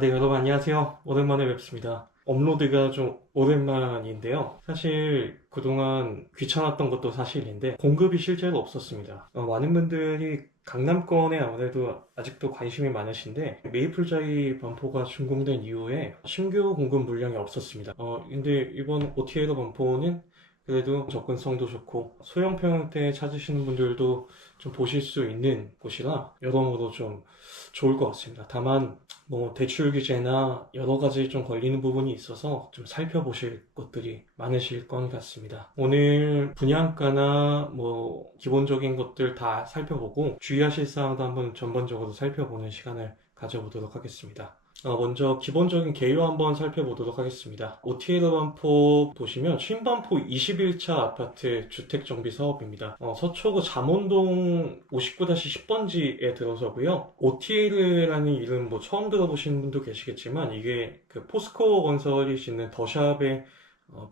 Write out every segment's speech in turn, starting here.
네, 여러분 안녕하세요. 오랜만에 뵙습니다. 업로드가 좀 오랜만인데요. 사실 그동안 귀찮았던 것도 사실인데 공급이 실제로 없었습니다. 많은 분들이 강남권에 아무래도 아직도 관심이 많으신데 메이플자이 반포가 준공된 이후에 신규 공급 물량이 없었습니다. 근데 이번 OTA로 반포는 그래도 접근성도 좋고 소형 평형대 찾으시는 분들도 좀 보실 수 있는 곳이라 여러모로 좀 좋을 것 같습니다. 다만 뭐 대출 규제나 여러 가지 좀 걸리는 부분이 있어서 좀 살펴보실 것들이 많으실 것 같습니다. 오늘 분양가나 뭐 기본적인 것들 다 살펴보고 주의하실 사항도 한번 전반적으로 살펴보는 시간을 가져보도록 하겠습니다. 먼저 기본적인 개요 한번 살펴보도록 하겠습니다. OTA 반포 보시면 신반포 21차 아파트 주택정비 사업입니다. 서초구 잠원동 59-10번지에 들어서고요. OTA라는 이름 뭐 처음 들어보시는 분도 계시겠지만 이게 그 포스코 건설이 짓는 더샵의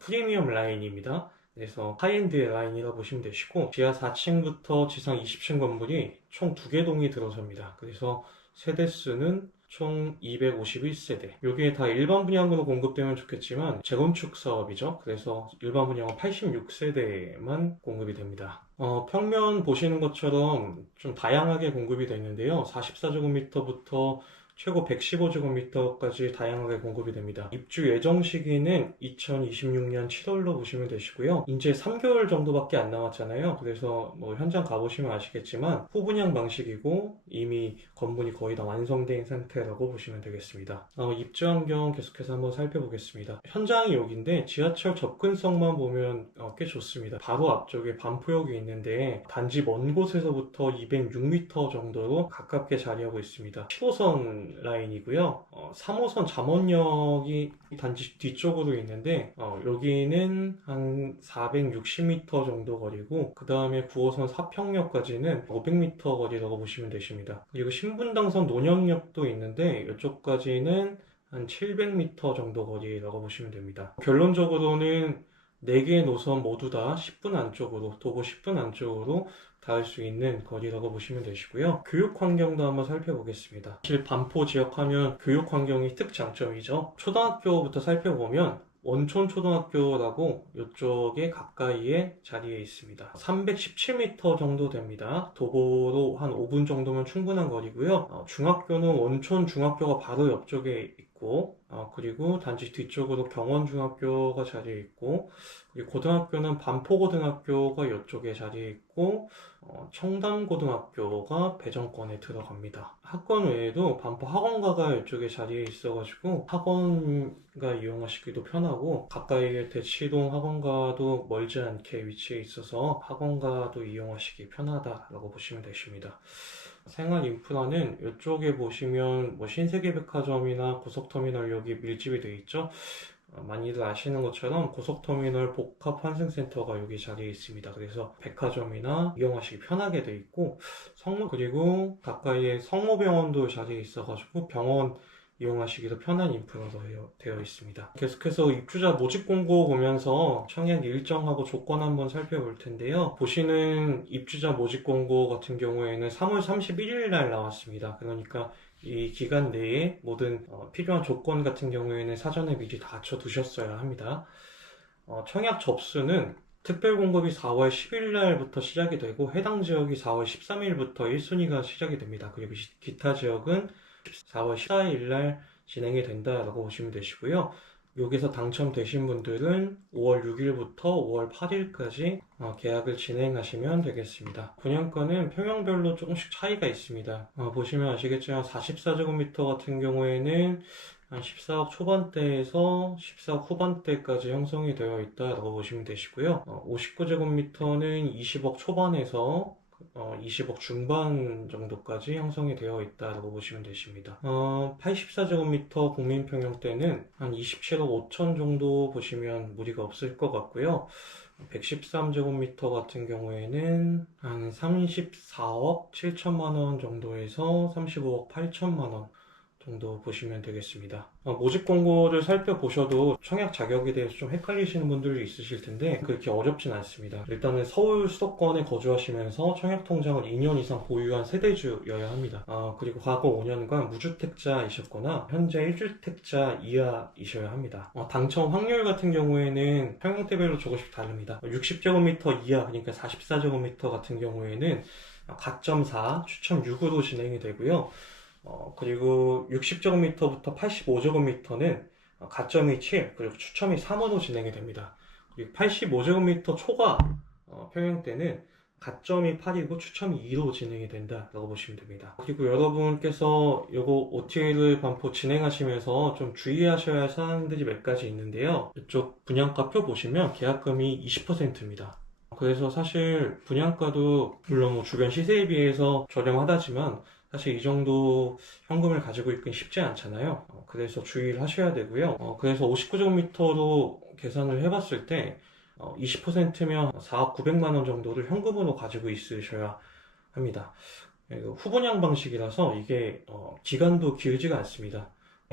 프리미엄 라인입니다. 그래서 하이엔드 라인이라고 보시면 되시고 지하 4층부터 지상 20층 건물이 총 2개 동이 들어섭니다. 그래서 세대수는 총 251세대. 이게 다 일반 분양으로 공급되면 좋겠지만 재건축 사업이죠. 그래서 일반 분양은 86세대만 공급이 됩니다. 평면 보시는 것처럼 좀 다양하게 공급이 되는데요. 44제곱미터부터 최고 115제곱미터까지 다양하게 공급이 됩니다. 입주 예정 시기는 2026년 7월로 보시면 되시고요. 이제 3개월 정도밖에 안 남았잖아요. 그래서 뭐 현장 가보시면 아시겠지만 후분양 방식이고 이미 건물이 거의 다 완성된 상태라고 보시면 되겠습니다. 입주 환경 계속해서 한번 살펴보겠습니다. 현장이 여기인데 지하철 접근성만 보면 꽤 좋습니다. 바로 앞쪽에 반포역이 있는데 단지 먼 곳에서부터 206m 정도로 가깝게 자리하고 있습니다. 7호선 라인이고요. 3호선 잠원역이 단지 뒤쪽으로 있는데 여기는 한 460m 정도 거리고 그 다음에 9호선 사평역까지는 500m 거리라고 보시면 되십니다. 그리고 신분당선 논현역도 있는데 이쪽까지는 한 700m 정도 거리라고 보시면 됩니다. 결론적으로는 4개의 노선 모두 다 10분 안쪽으로, 도보 10분 안쪽으로 닿을 수 있는 거리라고 보시면 되시고요. 교육 환경도 한번 살펴보겠습니다. 사실 반포 지역 하면 교육 환경이 특장점이죠. 초등학교부터 살펴보면 원촌초등학교라고 이쪽에 가까이에 자리에 있습니다. 317m 정도 됩니다. 도보로 한 5분 정도면 충분한 거리고요. 중학교는 원촌중학교가 바로 옆쪽에 있고 그리고 단지 뒤쪽으로 경원중학교가 자리에 있고 그리고 고등학교는 반포고등학교가 이쪽에 자리에 있고 청담고등학교가 배정권에 들어갑니다. 학원 외에도 반포 학원가가 이쪽에 자리에 있어가지고 학원가 이용하시기도 편하고 가까이에 대치동 학원가도 멀지 않게 위치해 있어서 학원가도 이용하시기 편하다라고 보시면 되십니다. 생활 인프라는 이쪽에 보시면 뭐 신세계백화점이나 고속터미널역이 밀집이 되어 있죠. 많이들 아시는 것처럼 고속터미널 복합환승센터가 여기 자리에 있습니다. 그래서 백화점이나 이용하시기 편하게 되어 있고 그리고 가까이에 성모병원도 자리에 있어가지고 병원 이용하시기도 편한 인프라로 되어 있습니다. 계속해서 입주자 모집 공고 보면서 청약 일정하고 조건 한번 살펴볼 텐데요. 보시는 입주자 모집 공고 같은 경우에는 3월 31일 날 나왔습니다. 그러니까 이 기간 내에 모든 필요한 조건 같은 경우에는 사전에 미리 다 갖춰두셨어야 합니다. 청약 접수는 특별 공급이 4월 10일 날부터 시작이 되고 해당 지역이 4월 13일부터 1순위가 시작이 됩니다. 그리고 기타 지역은 4월 14일 날 진행이 된다라고 보시면 되시고요. 여기서 당첨되신 분들은 5월 6일부터 5월 8일까지 계약을 진행하시면 되겠습니다. 분양가는 평형별로 조금씩 차이가 있습니다. 보시면 아시겠지만 44제곱미터 같은 경우에는 한 14억 초반대에서 14억 후반대까지 형성이 되어 있다라고 보시면 되시고요. 59제곱미터는 20억 초반에서 20억 중반 정도까지 형성이 되어 있다고 보시면 되십니다. 84제곱미터 국민평형대는 한 27억 5천 정도 보시면 무리가 없을 것 같고요. 113제곱미터 같은 경우에는 한 34억 7천만 원 정도에서 35억 8천만 원 정도 보시면 되겠습니다. 모집 공고를 살펴보셔도 청약 자격에 대해서 좀 헷갈리시는 분들이 있으실 텐데 그렇게 어렵진 않습니다. 일단은 서울 수도권에 거주하시면서 청약 통장을 2년 이상 보유한 세대주여야 합니다. 그리고 과거 5년간 무주택자이셨거나 현재 1주택자 이하이셔야 합니다. 당첨 확률 같은 경우에는 평형대별로 조금씩 다릅니다. 60제곱미터 이하, 그러니까 44제곱미터 같은 경우에는 가점 4, 추첨 6으로 진행이 되고요. 그리고 60제곱미터부터 85제곱미터는 가점이 7, 그리고 추첨이 3으로 진행이 됩니다. 그리고 85제곱미터 초과 평형 때는 가점이 8이고 추첨이 2로 진행이 된다라고 보시면 됩니다. 그리고 여러분께서 이거 OTA를 반포 진행하시면서 좀 주의하셔야 할 사항들이 몇 가지 있는데요. 이쪽 분양가표 보시면 계약금이 20%입니다. 그래서 사실 분양가도 물론 뭐 주변 시세에 비해서 저렴하다지만 사실 이 정도 현금을 가지고 있긴 쉽지 않잖아요. 그래서 주의를 하셔야 되고요. 그래서 59제곱미터로 계산을 해봤을 때 20%면 4억 900만 원 정도를 현금으로 가지고 있으셔야 합니다. 후분양 방식이라서 이게 기간도 길지가 않습니다.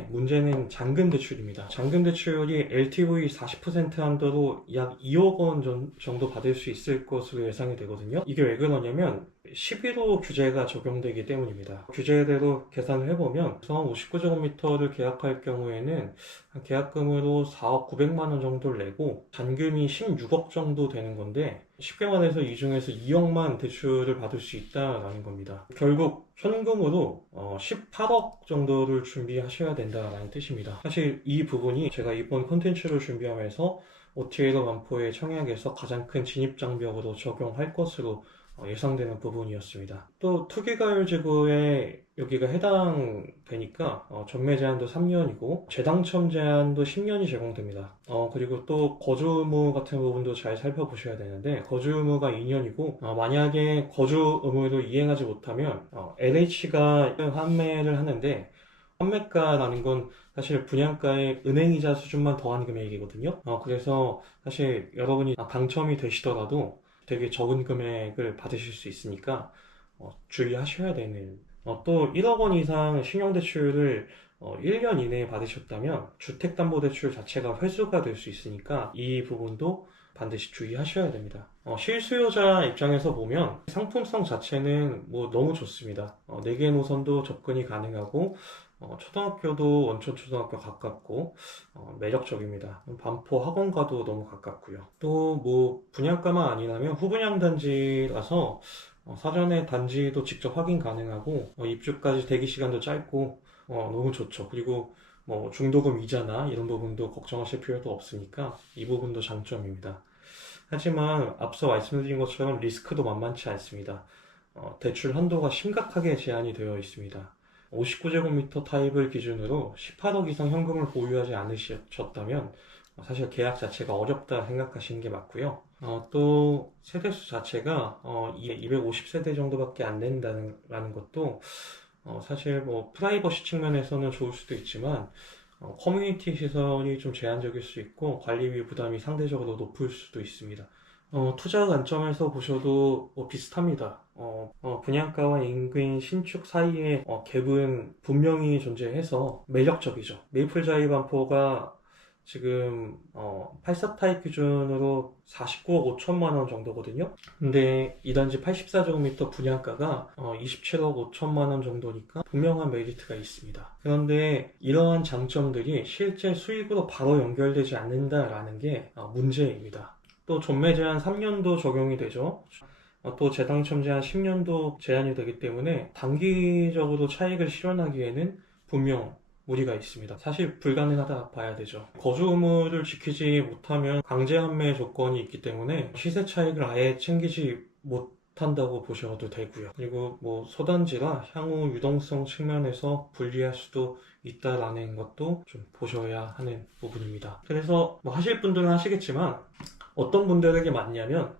문제는 잔금 대출입니다. 잔금 대출이 LTV 40% 한도로 약 2억 원 정도 받을 수 있을 것으로 예상이 되거든요. 이게 왜 그러냐면 11호 규제가 적용되기 때문입니다. 규제대로 계산을 해보면 59제곱미터를 계약할 경우에는 계약금으로 4억 900만 원 정도를 내고 잔금이 16억 정도 되는 건데 쉽게 말해서 이 중에서 2억만 대출을 받을 수 있다라는 겁니다. 결국 현금으로 18억 정도를 준비하셔야 된다라는 뜻입니다. 사실 이 부분이 제가 이번 콘텐츠를 준비하면서 OTA로 반포의 청약에서 가장 큰 진입장벽으로 적용할 것으로 예상되는 부분이었습니다. 또 투기가율지구에 여기가 해당되니까 전매 제한도 3년이고 재당첨 제한도 10년이 제공됩니다. 그리고 또 거주 의무 같은 부분도 잘 살펴보셔야 되는데 거주 의무가 2년이고 만약에 거주 의무를 이행하지 못하면 LH가 환매를 하는데 환매가라는 건 사실 분양가의 은행이자 수준만 더한 금액이거든요. 그래서 사실 여러분이 당첨이 되시더라도 되게 적은 금액을 받으실 수 있으니까 주의하셔야 되는 또 1억 원 이상 신용대출을 1년 이내에 받으셨다면 주택담보대출 자체가 회수가 될 수 있으니까 이 부분도 반드시 주의하셔야 됩니다. 실수요자 입장에서 보면 상품성 자체는 뭐 너무 좋습니다. 4개 노선도 접근이 가능하고 초등학교도 원촌초등학교 가깝고 매력적입니다. 반포 학원가도 너무 가깝고요. 또 뭐 분양가만 아니라면 후분양 단지라서 사전에 단지도 직접 확인 가능하고 입주까지 대기 시간도 짧고 너무 좋죠. 그리고 뭐 중도금 이자나 이런 부분도 걱정하실 필요도 없으니까 이 부분도 장점입니다. 하지만 앞서 말씀드린 것처럼 리스크도 만만치 않습니다. 대출 한도가 심각하게 제한이 되어 있습니다. 59제곱미터 타입을 기준으로 18억 이상 현금을 보유하지 않으셨다면 사실 계약 자체가 어렵다 생각하시는 게 맞고요. 또 세대수 자체가 250세대 정도밖에 안 된다는 것도 사실 뭐 프라이버시 측면에서는 좋을 수도 있지만 커뮤니티 시설이 좀 제한적일 수 있고 관리비 부담이 상대적으로 높을 수도 있습니다. 투자 관점에서 보셔도 비슷합니다. 분양가와 인근 신축 사이에 갭은 분명히 존재해서 매력적이죠. 메이플자이 반포가 지금 84 타입 기준으로 49억 5천만 원 정도거든요. 근데 이 단지 84제곱미터 분양가가 27억 5천만 원 정도니까 분명한 메리트가 있습니다. 그런데 이러한 장점들이 실제 수익으로 바로 연결되지 않는다라는 게 문제입니다. 또 전매 제한 3년도 적용이 되죠. 또 재당첨 제한 10년도 제한이 되기 때문에 단기적으로 차익을 실현하기에는 분명 무리가 있습니다. 사실 불가능하다 봐야 되죠. 거주 의무를 지키지 못하면 강제 환매 조건이 있기 때문에 시세 차익을 아예 챙기지 못한다고 보셔도 되고요. 그리고 뭐 소단지라 향후 유동성 측면에서 불리할 수도 있다라는 것도 좀 보셔야 하는 부분입니다. 그래서 뭐 하실 분들은 하시겠지만 어떤 분들에게 맞냐면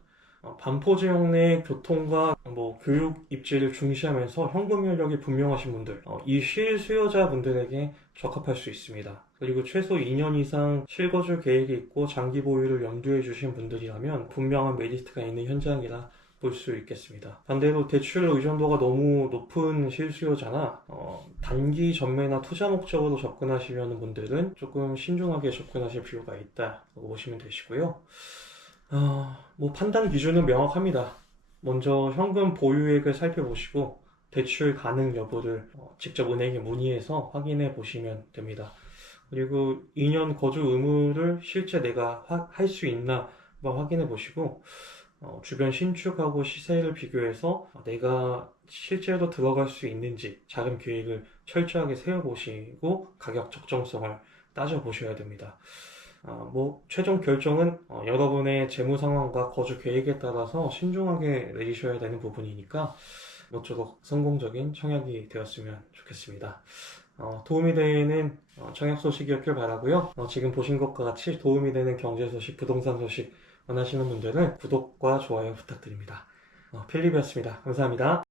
반포 지역 내 교통과 뭐 교육 입지를 중시하면서 현금 여력이 분명하신 분들, 이 실수요자 분들에게 적합할 수 있습니다. 그리고 최소 2년 이상 실거주 계획이 있고 장기 보유를 염두에 주신 분들이라면 분명한 메리트가 있는 현장이라 볼 수 있겠습니다. 반대로 대출 의존도가 너무 높은 실수요자나 단기 전매나 투자 목적으로 접근하시려는 분들은 조금 신중하게 접근하실 필요가 있다고 보시면 되시고요. 뭐 판단 기준은 명확합니다. 먼저 현금 보유액을 살펴보시고 대출 가능 여부를 직접 은행에 문의해서 확인해 보시면 됩니다. 그리고 2년 거주 의무를 실제 내가 할 수 있나 한번 확인해 보시고 주변 신축하고 시세를 비교해서 내가 실제로 들어갈 수 있는지 자금 계획을 철저하게 세워보시고 가격 적정성을 따져보셔야 됩니다. 뭐 최종 결정은 여러분의 재무 상황과 거주 계획에 따라서 신중하게 내리셔야 되는 부분이니까 모쪼록 성공적인 청약이 되었으면 좋겠습니다. 도움이 되는 청약 소식이었길 바라고요. 지금 보신 것과 같이 도움이 되는 경제 소식, 부동산 소식 원하시는 분들은 구독과 좋아요 부탁드립니다. 필립이었습니다. 감사합니다.